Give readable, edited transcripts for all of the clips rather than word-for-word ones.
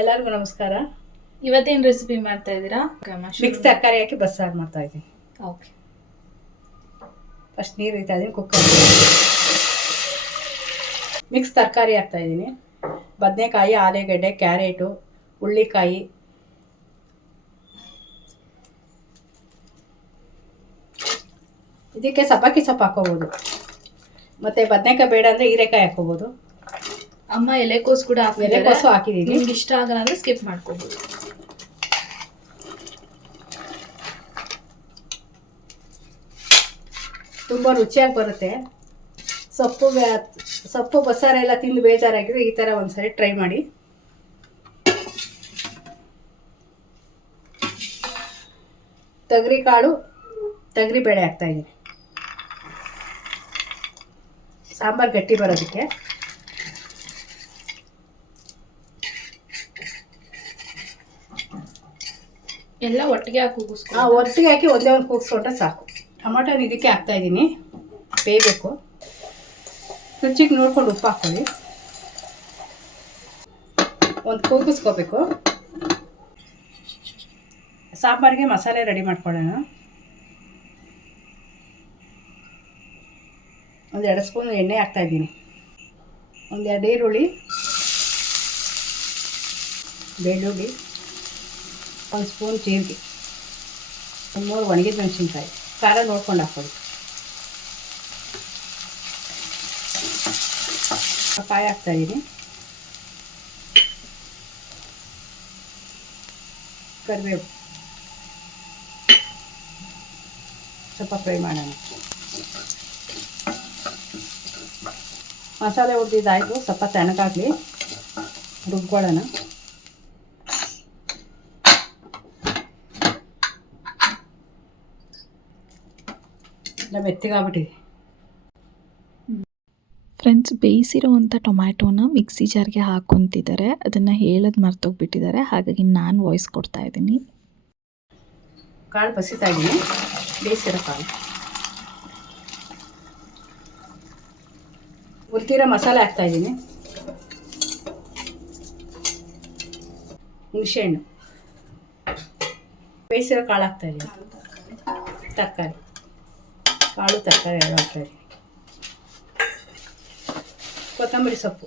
ಎಲ್ಲರಿಗೂ ನಮಸ್ಕಾರ. ಇವತ್ತೇನು ರೆಸಿಪಿ ಮಾಡ್ತಾ ಇದ್ದೀರಾ? ಮಿಕ್ಸ್ ತರಕಾರಿ ಹಾಕಿ ಬಸ್ಸಾರು ಮಾಡ್ತಾ ಇದ್ದೀನಿ. ಓಕೆ, ಫಸ್ಟ್ ನೀರು ಇಡ್ತಾ ಇದ್ದೀನಿ. ಕುಕ್ಕರ್ ಮಿಕ್ಸ್ ತರಕಾರಿ ಹಾಕ್ತಾ ಇದ್ದೀನಿ. ಬದನೆಕಾಯಿ, ಆಲೂಗಡ್ಡೆ, ಕ್ಯಾರೆಟು, ಹುಳ್ಳಿಕಾಯಿ, ಇದಕ್ಕೆ ಸಬ್ಬಕ್ಕಿ ಸೊಪ್ಪು ಹಾಕೋಬೋದು. ಮತ್ತು ಬದನೆಕಾಯಿ ಬೇಡ ಅಂದರೆ ಹೀರೆಕಾಯಿ ಹಾಕೋಬೋದು. ಅಮ್ಮ ಎಲೆಕೋಸು ಕೂಡ ಎಲೆಕೋಸು ಹಾಕಿದ್ದೀನಿ. ನಿಮ್ಗೆ ಇಷ್ಟ ಆಗಲ್ಲ ಅಂದರೆ ಸ್ಕಿಪ್ ಮಾಡ್ಕೋಬೋದು. ತುಂಬ ರುಚಿಯಾಗಿ ಬರುತ್ತೆ. ಸೊಪ್ಪು ಬಸ್ಸಾರೆಲ್ಲ ತಿಂದು ಬೇಜಾರಾಗಿದ್ರೆ ಈ ಥರ ಒಂದ್ಸರಿ ಟ್ರೈ ಮಾಡಿ. ತೊಗರಿ ಬೇಳೆ ಹಾಕ್ತಾಯಿದ್ದೀನಿ. ಸಾಂಬಾರು ಗಟ್ಟಿ ಬರೋದಕ್ಕೆ. ಎಲ್ಲ ಒಟ್ಟಿಗೆ ಹಾಕಿ ಒಟ್ಟಿಗೆ ಹಾಕಿ ಒಂದೇ ಒಂದು ಕೂಗಿಸ್ಕೊಂಡ್ರೆ ಸಾಕು. ಟೊಮಾಟೋನ ಇದಕ್ಕೆ ಹಾಕ್ತಾಯಿದ್ದೀನಿ. ಬೇಯಬೇಕು. ರುಚಿಗೆ ನೋಡ್ಕೊಂಡು ಉಪ್ಪು ಹಾಕ್ಕೊಳ್ಳಿ. ಒಂದು ಕೂಗಿಸ್ಕೋಬೇಕು. ಸಾಂಬಾರಿಗೆ ಮಸಾಲೆ ರೆಡಿ ಮಾಡ್ಕೊಳ್ಳೋಣ. ಒಂದು 2 ಸ್ಪೂನ್ ಎಣ್ಣೆ ಹಾಕ್ತಾಯಿದ್ದೀನಿ. ಒಂದು 2 ಈರುಳ್ಳಿ, ಬೆಳ್ಳುಳ್ಳಿ, 1 ಸ್ಪೂನ್ ಜೀರಿಗೆ, 3 ಒಣಗಿದ ಮೆಣಸಿನ್ಕಾಯಿ. ಖಾರ ನೋಡ್ಕೊಂಡು ಹಾಕ್ಕೊಳ್ಳಿ. ಕಾಯಿ ಹಾಕ್ತಾಯಿದ್ದೀನಿ. ಕರಿಬೇವು ಸ್ವಲ್ಪ ಫ್ರೈ ಮಾಡೋಣ. ಮಸಾಲೆ ಹುರಿದಿದ್ದಾಯಿತು. ಸ್ವಲ್ಪ ತಣ್ಣಗಾಗಲಿ, ರುಬ್ಕೊಳ್ಳೋಣ. ಮೆತ್ತಗಾಗ್ಬಿಟ್ಟಿದೆ. ಫ್ರೆಂಡ್ಸ್, ಬೇಯಿಸಿರೋವಂಥ ಟೊಮ್ಯಾಟೋನ ಮಿಕ್ಸಿ ಜಾರ್ಗೆ ಹಾಕ್ಕೊತಿದ್ದಾರೆ. ಅದನ್ನು ಹೇಳೋದು ಮರ್ತೋಗ್ಬಿಟ್ಟಿದ್ದಾರೆ, ಹಾಗಾಗಿ ನಾನು ವಾಯ್ಸ್ ಕೊಡ್ತಾ ಇದ್ದೀನಿ. ಕಾಳು ಬಸಿತಾ ಇದ್ದೀನಿ. ಬೇಯಿಸಿರೋ ಕಾಳು, ಹುರಿದಿರೋ ಮಸಾಲೆ ಹಾಕ್ತಾಯಿದ್ದೀನಿ. ಹುಣಸೆಹಣ್ಣು, ಬೇಯಿಸಿರೋ ಕಾಳು ಹಾಕ್ತಾಯಿದ್ದೀನಿ. ಕಾಳು ತರಕಾರಿ ಎರಡು ಹಾಕ್ತಾಯಿದ್ದೀನಿ. ಕೊತ್ತಂಬರಿ ಸೊಪ್ಪು,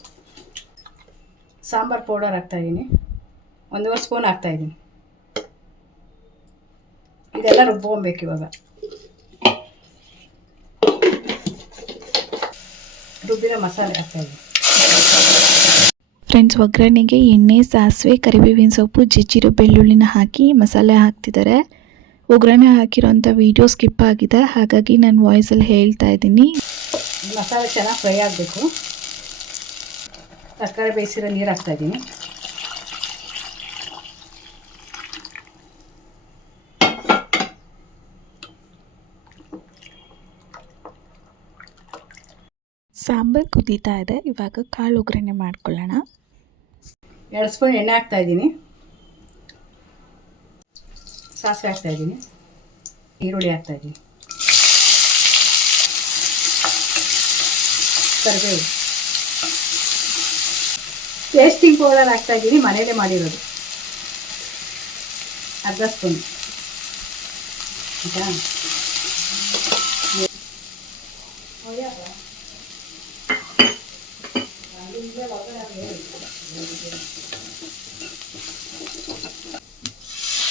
ಸಾಂಬಾರು ಪೌಡರ್ ಹಾಕ್ತಾಯಿದ್ದೀನಿ. 1 ಸ್ಪೂನ್ ಹಾಕ್ತಾಯಿದ್ದೀನಿ. ಇದೆಲ್ಲ ರುಬ್ಕೊಬೇಕು. ಇವಾಗ ರುಬ್ಬಿರೋ ಮಸಾಲೆ ಹಾಕ್ತಾಯಿದ್ದೀನಿ. ಫ್ರೆಂಡ್ಸ್, ಒಗ್ಗರಣೆಗೆ ಎಣ್ಣೆ, ಸಾಸಿವೆ, ಕರಿಬೇವಿನ ಸೊಪ್ಪು, ಜಜ್ಜಿರೋ ಬೆಳ್ಳುಳ್ಳಿನ ಹಾಕಿ ಮಸಾಲೆ ಹಾಕ್ತಿದ್ದಾರೆ. ಒಗ್ಗರಣೆ ಹಾಕಿರೋಂಥ ವಿಡಿಯೋ ಸ್ಕಿಪ್ ಆಗಿದೆ, ಹಾಗಾಗಿ ನಾನು ವಾಯ್ಸಲ್ಲಿ ಹೇಳ್ತಾ ಇದ್ದೀನಿ. ಮಸಾಲೆ ಚೆನ್ನಾಗಿ ಫ್ರೈ ಆಗಬೇಕು. ತರಕಾರಿ ಬೇಯಿಸಿರೋ ನೀರು ಹಾಕ್ತಾಯಿದ್ದೀನಿ. ಸಾಂಬಾರು ಕುದೀತಾ ಇದೆ. ಇವಾಗ ಕಾಳು ಒಗ್ಗರಣೆ ಮಾಡ್ಕೊಳ್ಳೋಣ. 2 ಸ್ಪೂನ್ ಎಣ್ಣೆ ಹಾಕ್ತಾಯಿದ್ದೀನಿ. ಸಾಸಿವೆ ಹಾಕ್ತಾಯಿದ್ದೀನಿ. ಈರುಳ್ಳಿ ಹಾಕ್ತಾಯಿದ್ದೀನಿ. ಕರಿಬೇವು, ಟೇಸ್ಟಿಂಗ್ ಪೌಡರ್ ಹಾಕ್ತಾಯಿದ್ದೀನಿ. ಮನೆಯಲ್ಲೇ ಮಾಡಿರೋದು 1/2 ಸ್ಪೂನ್. ಆಯಿತಾ?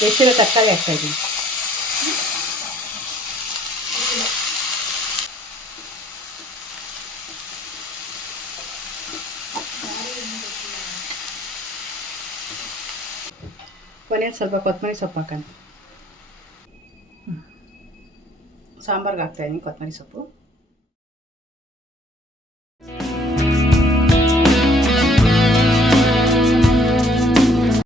ಬೇಯಿಸಿರೋ ತರಕಾರಿ ಹಾಕ್ತಾಯಿದ್ದೀನಿ. ಕೊನೆಯಲ್ಲಿ ಸ್ವಲ್ಪ ಕೊತ್ತಂಬರಿ ಸೊಪ್ಪು ಹಾಕೋಣ. ಸಾಂಬಾರ್ಗೆ ಹಾಕ್ತಾಯಿದ್ದೀನಿ ಕೊತ್ತಂಬರಿ ಸೊಪ್ಪು.